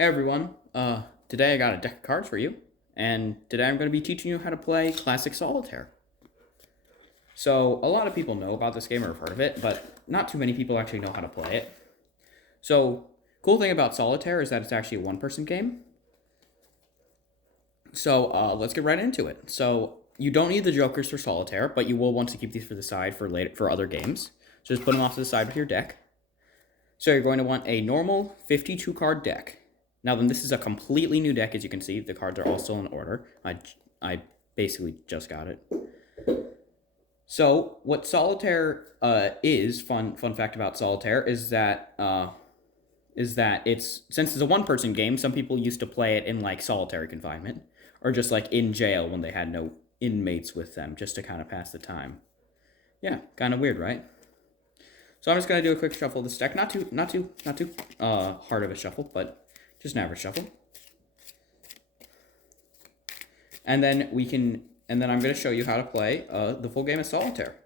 Hey everyone, today I got a deck of cards for you, and today I'm going to be teaching you how to play Classic Solitaire. So, a lot of people know about this game or have heard of it, but not too many people actually know how to play it. So, cool thing about Solitaire is that it's actually a one-person game. So, let's get right into it. So, you don't need the jokers for Solitaire, but you will want to keep these for the side for later for other games. So just put them off to the side with your deck. So you're going to want a normal 52 card deck. Now then, this is a completely new deck, as you can see. The cards are all still in order. I basically just got it. So what Solitaire is, fun fact about Solitaire, is that it's, since it's a one-person game, some people used to play it in like solitary confinement, or just like in jail when they had no inmates with them, just to kind of pass the time. Yeah, kind of weird, right? So I'm just gonna do a quick shuffle of this deck. Not too hard of a shuffle, but just an average shuffle. And then I'm gonna show you how to play the full game of Solitaire.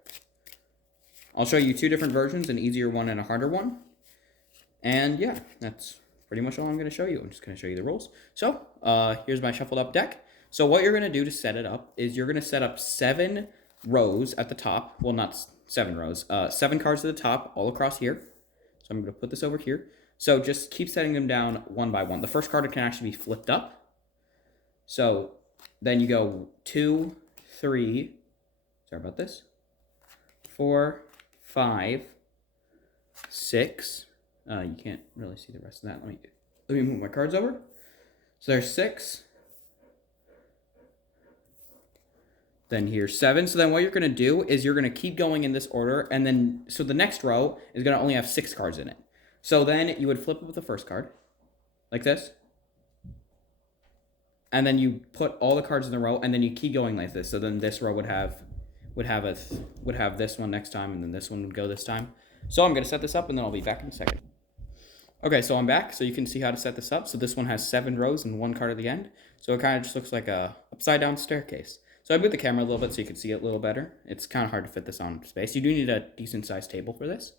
I'll show you two different versions, an easier one and a harder one. And yeah, that's pretty much all I'm gonna show you. I'm just gonna show you the rules. So here's my shuffled up deck. So what you're gonna do to set it up is you're gonna set up 7 rows at the top. Well, not 7 rows. 7 cards at the top, all across here. So I'm going to put this over here. So just keep setting them down one by one. The first card can actually be flipped up. So then you go 2, 3, sorry about this, 4, 5, 6. You can't really see the rest of that. Let me move my cards over. So there's 6. Then here's 7. So then what you're going to do is you're going to keep going in this order. And then, so the next row is going to only have 6 cards in it. So then you would flip up the first card, like this. And then you put all the cards in the row, and then you keep going like this. So then this row would have this one next time, and then this one would go this time. So I'm going to set this up, and then I'll be back in a second. Okay, so I'm back. So you can see how to set this up. So this one has 7 rows and 1 card at the end. So it kind of just looks like a upside down staircase. So I moved the camera a little bit so you can see it a little better. It's kind of hard to fit this on space. You do need a decent sized table for this.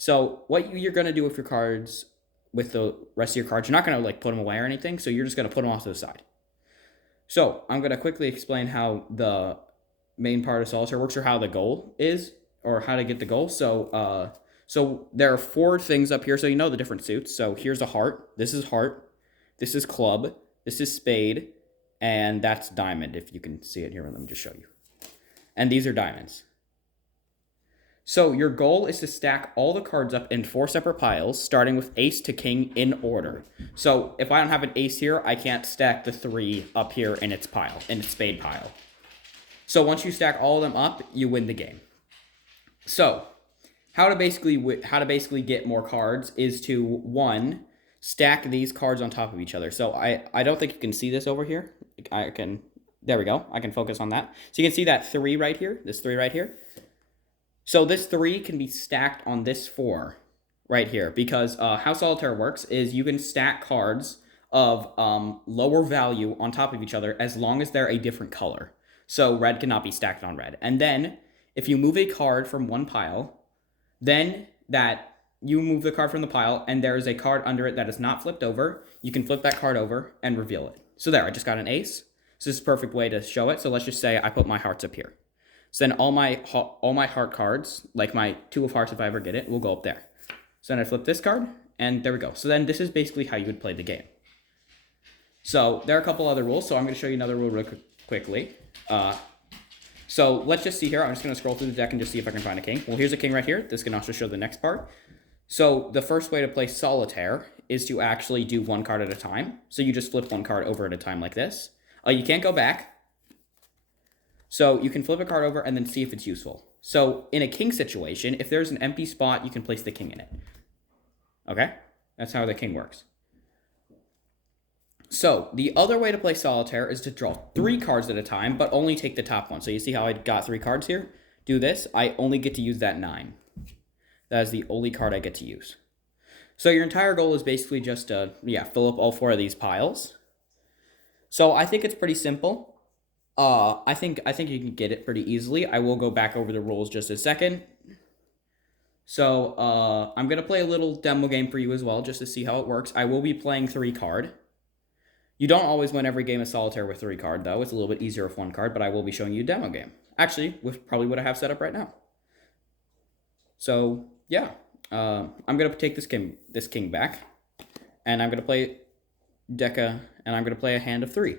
So what you're going to do with your cards, with the rest of your cards, you're not going to like put them away or anything. So you're just going to put them off to the side. So I'm going to quickly explain how the main part of Solitaire works, or how the goal is, or how to get the goal. So there are 4 things up here. So you know the different suits. So here's a heart. This is heart. This is club. This is spade. And that's diamond, if you can see it here. Let me just show you. And these are diamonds. So your goal is to stack all the cards up in 4 separate piles, starting with ace to king in order. So if I don't have an ace here, I can't stack the 3 up here in its pile, in its spade pile. So once you stack all of them up, you win the game. So how to basically get more cards is to, 1, stack these cards on top of each other. So I don't think you can see this over here. There we go. I can focus on that. So you can see that 3 right here, this 3 right here. So this 3 can be stacked on this 4 right here, because how Solitaire works is you can stack cards of lower value on top of each other as long as they're a different color. So red cannot be stacked on red. And then if you move a card from one pile, then you move the card from the pile and there is a card under it that is not flipped over, you can flip that card over and reveal it. So there, I just got an ace. So this is a perfect way to show it. So let's just say I put my hearts up here. So then all my heart cards, like my 2 of hearts if I ever get it, will go up there. So then I flip this card, and there we go. So then this is basically how you would play the game. So there are a couple other rules. So I'm going to show you another rule real quickly. So let's just see here. I'm just going to scroll through the deck and just see if I can find a king. Well, here's a king right here. This can also show the next part. So the first way to play Solitaire is to actually do 1 card at a time. So you just flip 1 card over at a time like this. You can't go back. So you can flip a card over and then see if it's useful. So in a king situation, if there's an empty spot, you can place the king in it. Okay? That's how the king works. So the other way to play Solitaire is to draw 3 cards at a time, but only take the top one. So you see how I got 3 cards here? Do this. I only get to use that 9. That is the only card I get to use. So your entire goal is basically just to, fill up all 4 of these piles. So I think it's pretty simple. I think you can get it pretty easily. I will go back over the rules just a second. So I'm going to play a little demo game for you as well, just to see how it works. I will be playing 3-card. You don't always win every game of solitaire with 3-card, though. It's a little bit easier with 1 card, but I will be showing you a demo game. Actually, with probably what I have set up right now. So, yeah. I'm going to take this king back, and I'm going to play Deca, and I'm going to play a hand of 3.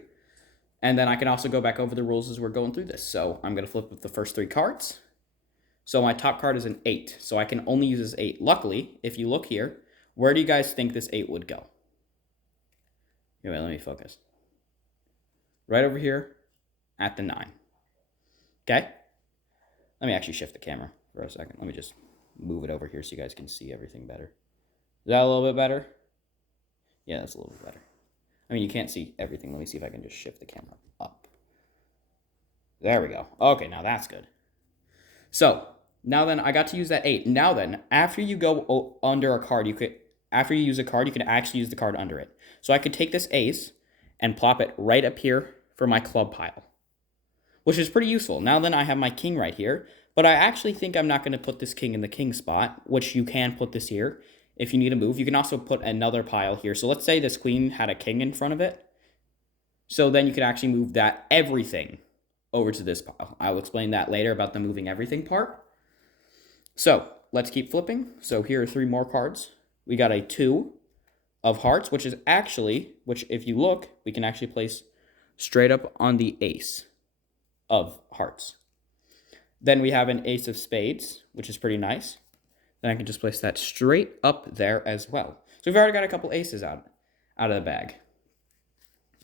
And then I can also go back over the rules as we're going through this. So I'm going to flip with the first 3 cards. So my top card is an 8, so I can only use this 8. Luckily, if you look here, where do you guys think this 8 would go? Wait, let me focus. Right over here at the 9. Okay? Let me actually shift the camera for a second. Let me just move it over here so you guys can see everything better. Is that a little bit better? Yeah, that's a little bit better. I mean, you can't see everything. Let me see if I can just shift the camera up. There we go. Okay, now that's good. So, now then, I got to use that 8. Now then, after you go under a card, after you use a card, you can actually use the card under it. So I could take this ace and plop it right up here for my club pile, which is pretty useful. Now then, I have my king right here, but I actually think I'm not going to put this king in the king spot, which you can put this here. If you need a move, you can also put another pile here. So let's say this queen had a king in front of it. So then you could actually move that everything over to this pile. I'll explain that later about the moving everything part. So let's keep flipping. So here are 3 more cards. We got a 2 of hearts, which if you look, we can actually place straight up on the ace of hearts. Then we have an ace of spades, which is pretty nice. Then I can just place that straight up there as well. So we've already got a couple aces out of the bag.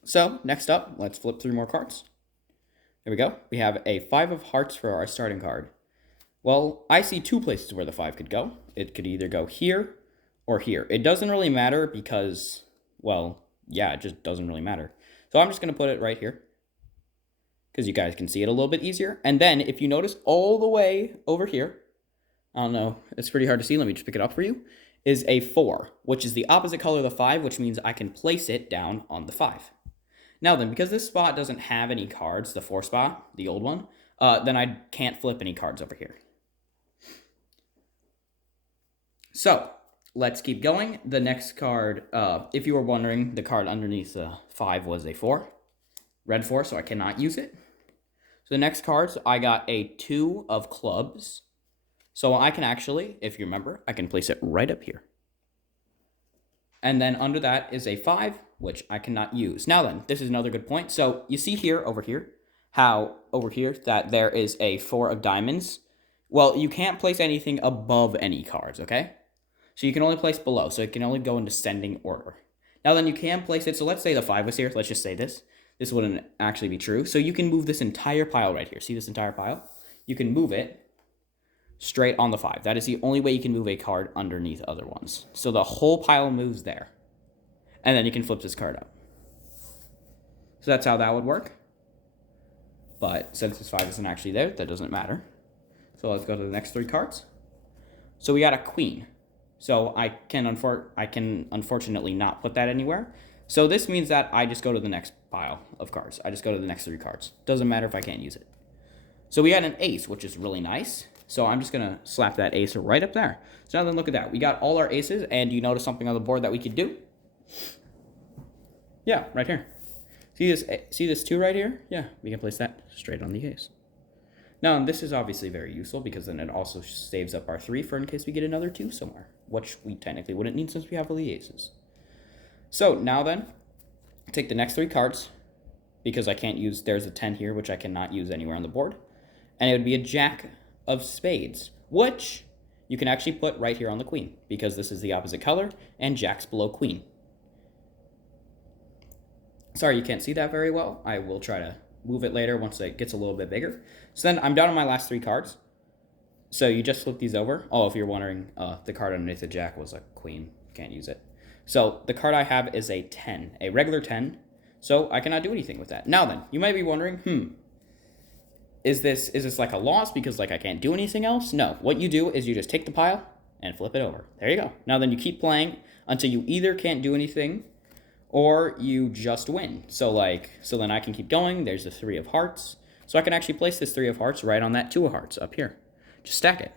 So next up, let's flip 3 more cards. There we go. We have a 5 of hearts for our starting card. Well, I see 2 places where the 5 could go. It could either go here or here. It doesn't really matter because, well, yeah, it just doesn't really matter. So I'm just going to put it right here because you guys can see it a little bit easier. And then if you notice all the way over here, I don't know, it's pretty hard to see. Let me just pick it up for you, is a 4, which is the opposite color of the 5, which means I can place it down on the 5. Now then, because this spot doesn't have any cards, the 4 spot, the old one, then I can't flip any cards over here. So, let's keep going. The next card, if you were wondering, the card underneath the 5 was a 4. Red 4, so I cannot use it. So the next cards, I got a 2 of clubs. So I can actually, if you remember, I can place it right up here. And then under that is a 5, which I cannot use. Now then, this is another good point. So you see here, over here, that there is a 4 of diamonds. Well, you can't place anything above any cards, okay? So you can only place below, so it can only go in descending order. Now then, you can place it, so let's say the 5 was here. Let's just say this. This wouldn't actually be true. So you can move this entire pile right here. See this entire pile? You can move it straight on the 5. That is the only way you can move a card underneath other ones. So the whole pile moves there. And then you can flip this card up. So that's how that would work. But since this 5 isn't actually there, that doesn't matter. So let's go to the next 3 cards. So we got a queen. So I can unfortunately not put that anywhere. So this means that I just go to the next pile of cards. I just go to the next 3 cards. Doesn't matter if I can't use it. So we got an ace, which is really nice. So I'm just going to slap that ace right up there. So now then look at that. We got all our aces, and you notice something on the board that we could do? Yeah, right here. See this 2 right here? Yeah, we can place that straight on the ace. Now, this is obviously very useful because then it also saves up our 3 for in case we get another 2 somewhere, which we technically wouldn't need since we have all the aces. So now then, take the next 3 cards because I can't use, there's a 10 here, which I cannot use anywhere on the board. And it would be a jack of spades, which you can actually put right here on the queen because this is the opposite color and jack's below queen. Sorry, you can't see that very well. I will try to move it later once it gets a little bit bigger. So then I'm down on my last 3 cards. So you just flip these over. Oh, if you're wondering, the card underneath the jack was a queen. Can't use it. So the card I have is a 10, a regular 10. So I cannot do anything with that. Now then, you might be wondering, is this like a loss because like I can't do anything else? No, what you do is you just take the pile and flip it over. There you go. Now then you keep playing until you either can't do anything or you just win. So then I can keep going. There's the 3 of hearts. So I can actually place this 3 of hearts right on that 2 of hearts up here. Just stack it.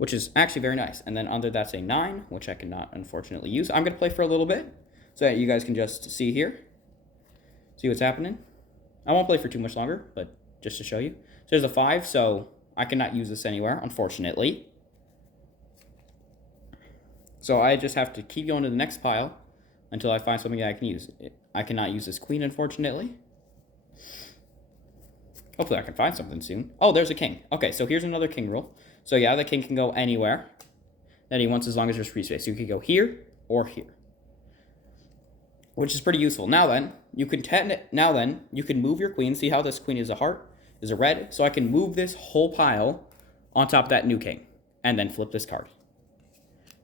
which is actually very nice. And then under that's a 9, which I cannot unfortunately use. I'm going to play for a little bit so that you guys can just see here. See what's happening. I won't play for too much longer, but just to show you. So there's a 5, so I cannot use this anywhere, unfortunately. So I just have to keep going to the next pile until I find something that I can use. I cannot use this queen, unfortunately. Hopefully I can find something soon. Oh, there's a king. Okay, so here's another king rule. So yeah, the king can go anywhere that he wants as long as there's free space. So you can go here or here, which is pretty useful. Now then, you can move your queen. See how this queen is a heart, is a red. So I can move this whole pile on top of that new king and then flip this card,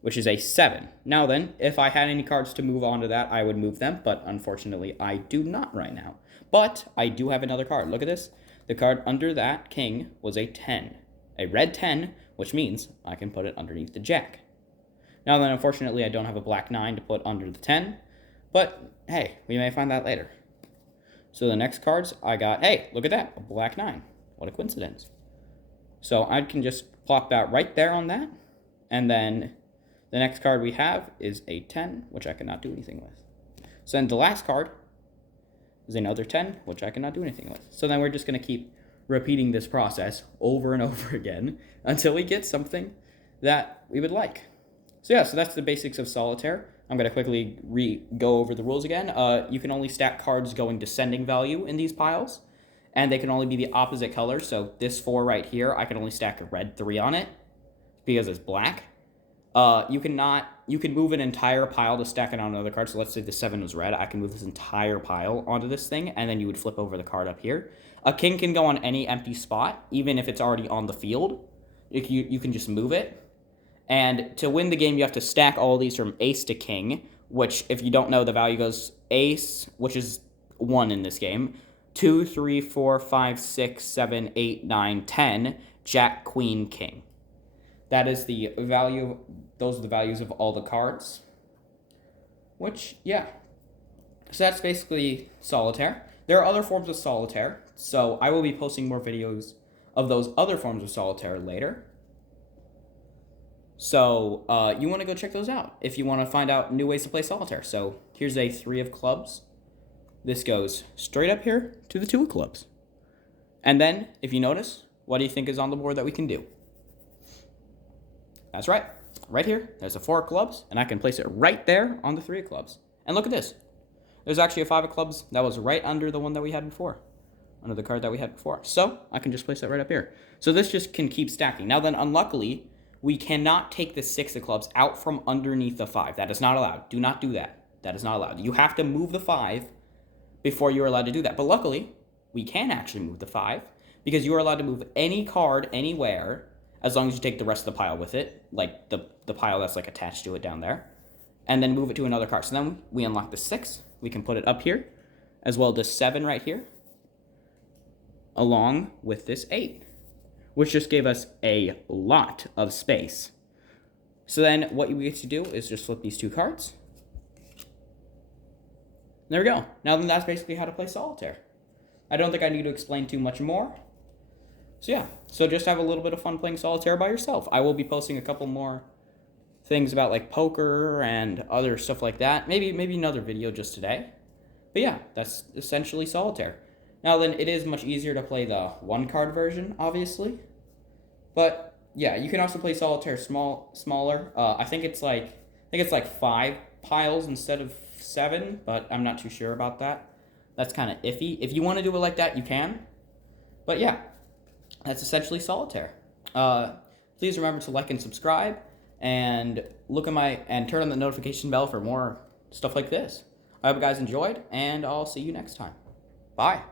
which is a 7. Now then, if I had any cards to move onto that, I would move them, but unfortunately, I do not right now. But I do have another card. Look at this. The card under that king was a 10. A red 10, which means I can put it underneath the jack. Now then, unfortunately, I don't have a black 9 to put under the 10, but hey, we may find that later. So the next cards I got, hey, look at that, a black 9. What a coincidence. So I can just plop that right there on that, and then the next card we have is a 10, which I cannot do anything with. So then the last card is another 10, which I cannot do anything with. So then we're just going to keep repeating this process over and over again until we get something that we would like. So yeah, so that's the basics of Solitaire. I'm going to quickly go over the rules again. You can only stack cards going descending value in these piles, and they can only be the opposite color. So this 4 right here, I can only stack a red 3 on it because it's black. You can move an entire pile to stack it on another card. So let's say the 7 was red. I can move this entire pile onto this thing, and then you would flip over the card up here. A king can go on any empty spot, even if it's already on the field. You can just move it. And to win the game, you have to stack all these from ace to king, which, if you don't know, the value goes ace, which is 1 in this game, 2, 3, 4, 5, 6, 7, 8, 9, 10, jack, queen, king. That is the value. Those are the values of all the cards. Which, yeah. So that's basically Solitaire. There are other forms of Solitaire, so I will be posting more videos of those other forms of Solitaire later. So you want to go check those out if you want to find out new ways to play Solitaire. So here's a 3 of clubs. This goes straight up here to the 2 of clubs. And then, if you notice, what do you think is on the board that we can do? That's right. Right here, there's a 4 of clubs, and I can place it right there on the 3 of clubs. And look at this. There's actually a 5 of clubs that was right under the one that we had before. Under the card that we had before. So, I can just place that right up here. So this just can keep stacking. Now then, unluckily, we cannot take the 6 of clubs out from underneath the 5. That is not allowed. Do not do that. That is not allowed. You have to move the 5 before you're allowed to do that. But luckily, we can actually move the 5 because you are allowed to move any card anywhere as long as you take the rest of the pile with it, like the pile that's like attached to it down there, and then move it to another card. So then we unlock the 6. We can put it up here, as well as this 7 right here, along with this 8, which just gave us a lot of space. So then what we get to do is just flip these 2 cards. There we go. Now then, that's basically how to play Solitaire. I don't think I need to explain too much more. So yeah, so just have a little bit of fun playing Solitaire by yourself. I will be posting a couple more things about like poker and other stuff like that. Maybe another video just today. But yeah, that's essentially Solitaire. Now then, it is much easier to play the 1-card version, obviously. But yeah, you can also play Solitaire smaller. I think it's like 5 piles instead of 7, but I'm not too sure about that. That's kind of iffy. If you want to do it like that, you can. But yeah, that's essentially Solitaire. Please remember to like and subscribe, and turn on the notification bell for more stuff like this. I hope you guys enjoyed, and I'll see you next time. Bye.